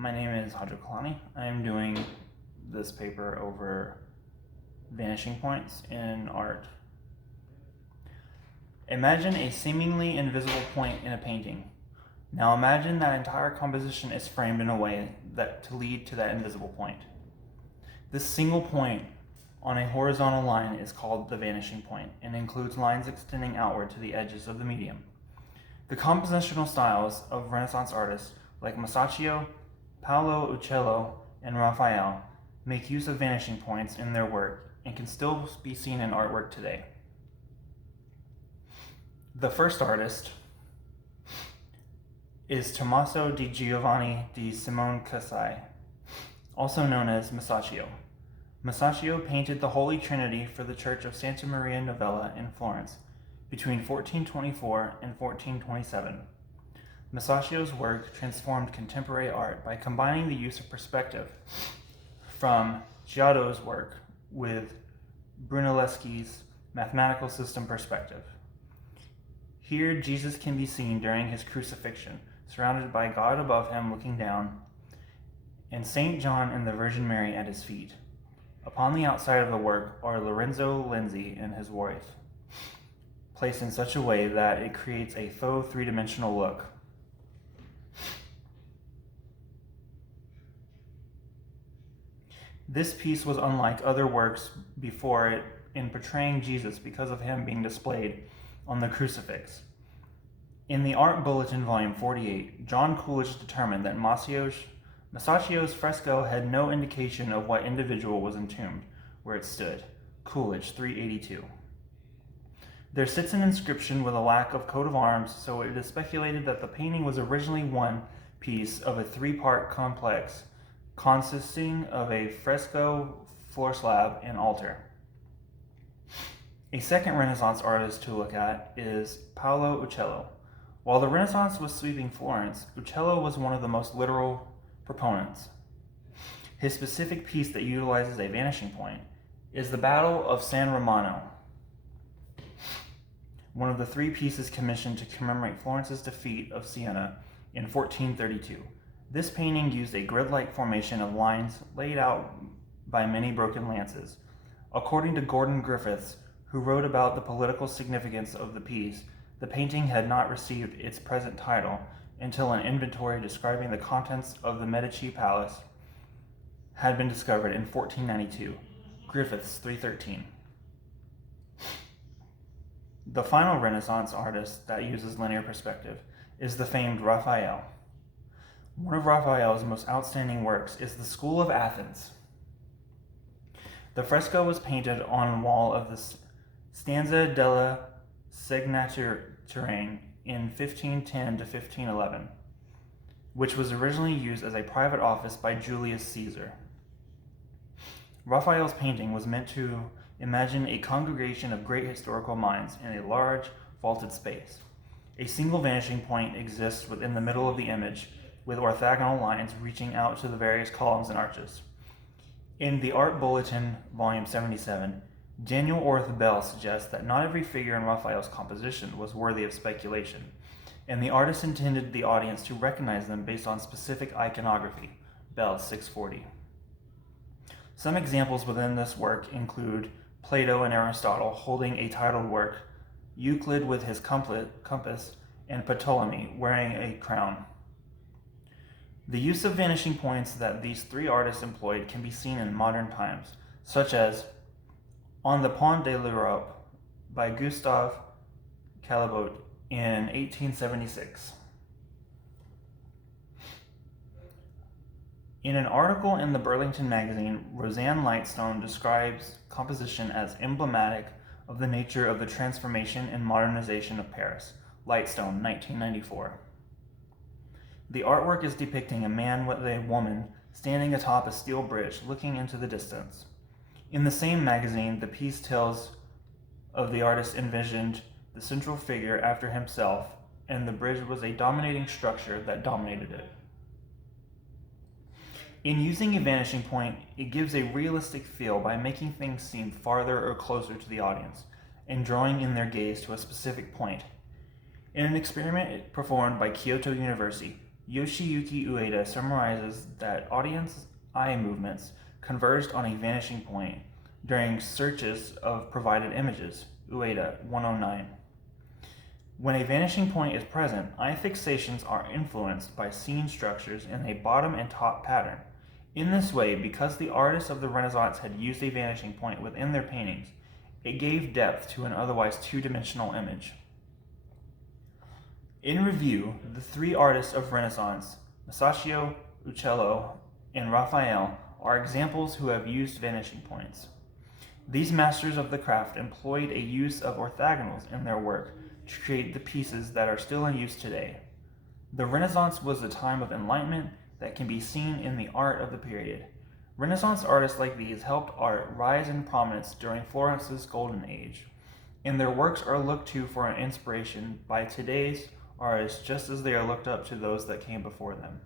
My name is Hadra Kalani. I am doing this paper over vanishing points in art. Imagine a seemingly invisible point in a painting. Now imagine that entire composition is framed in a way that to lead to that invisible point. This single point on a horizontal line is called the vanishing point and includes lines extending outward to the edges of the medium. The compositional styles of Renaissance artists like Masaccio, Paolo Uccello, and Raphael make use of vanishing points in their work and can still be seen in artwork today. The first artist is Tommaso di Giovanni di Simone Casai, also known as Masaccio. Masaccio painted the Holy Trinity for the Church of Santa Maria Novella in Florence between 1424 and 1427. Masaccio's work transformed contemporary art by combining the use of perspective from Giotto's work with Brunelleschi's mathematical system perspective. Here, Jesus can be seen during his crucifixion, surrounded by God above him looking down, and St. John and the Virgin Mary at his feet. Upon the outside of the work are Lorenzo Lenzi and his wife, placed in such a way that it creates a faux three-dimensional look. This piece was unlike other works before it in portraying Jesus because of him being displayed on the crucifix. In the Art Bulletin, Volume 48, John Coolidge determined that Masaccio's fresco had no indication of what individual was entombed where it stood. Coolidge, 382. There sits an inscription with a lack of coat of arms, so it is speculated that the painting was originally one piece of a three-part complex consisting of a fresco, floor slab, and altar. A second Renaissance artist to look at is Paolo Uccello. While the Renaissance was sweeping Florence, Uccello was one of the most literal proponents. His specific piece that utilizes a vanishing point is the Battle of San Romano, one of the three pieces commissioned to commemorate Florence's defeat of Siena in 1432. This painting used a grid-like formation of lines laid out by many broken lances. According to Gordon Griffiths, who wrote about the political significance of the piece, the painting had not received its present title until an inventory describing the contents of the Medici Palace had been discovered in 1492. Griffiths 313. The final Renaissance artist that uses linear perspective is the famed Raphael. One of Raphael's most outstanding works is the School of Athens. The fresco was painted on a wall of the Stanza della Segnaturine in 1510 to 1511, which was originally used as a private office by Julius Caesar. Raphael's painting was meant to imagine a congregation of great historical minds in a large, vaulted space. A single vanishing point exists within the middle of the image, with orthogonal lines reaching out to the various columns and arches. In the Art Bulletin, Volume 77, Daniel Orth Bell suggests that not every figure in Raphael's composition was worthy of speculation, and the artist intended the audience to recognize them based on specific iconography. Bell, 640. Some examples within this work include Plato and Aristotle holding a titled work, Euclid with his compass, and Ptolemy wearing a crown. The use of vanishing points that these three artists employed can be seen in modern times, such as On the Pont de l'Europe by Gustave Caillebotte in 1876. In an article in the Burlington magazine, Roseanne Lightstone describes composition as emblematic of the nature of the transformation and modernization of Paris. Lightstone, 1994. The artwork is depicting a man with a woman standing atop a steel bridge looking into the distance. In the same magazine, the piece tells of the artist envisioned the central figure after himself, and the bridge was a dominating structure that dominated it. In using a vanishing point, it gives a realistic feel by making things seem farther or closer to the audience and drawing in their gaze to a specific point. In an experiment performed by Kyoto University, Yoshiyuki Ueda summarizes that audience eye movements converged on a vanishing point during searches of provided images. Ueda, 109. When a vanishing point is present, eye fixations are influenced by scene structures in a bottom and top pattern. In this way, because the artists of the Renaissance had used a vanishing point within their paintings, it gave depth to an otherwise two-dimensional image. In review, the three artists of Renaissance, Masaccio, Uccello, and Raphael, are examples who have used vanishing points. These masters of the craft employed a use of orthogonals in their work to create the pieces that are still in use today. The Renaissance was a time of enlightenment that can be seen in the art of the period. Renaissance artists like these helped art rise in prominence during Florence's golden age, and their works are looked to for an inspiration by today's artists just as they are looked up to those that came before them.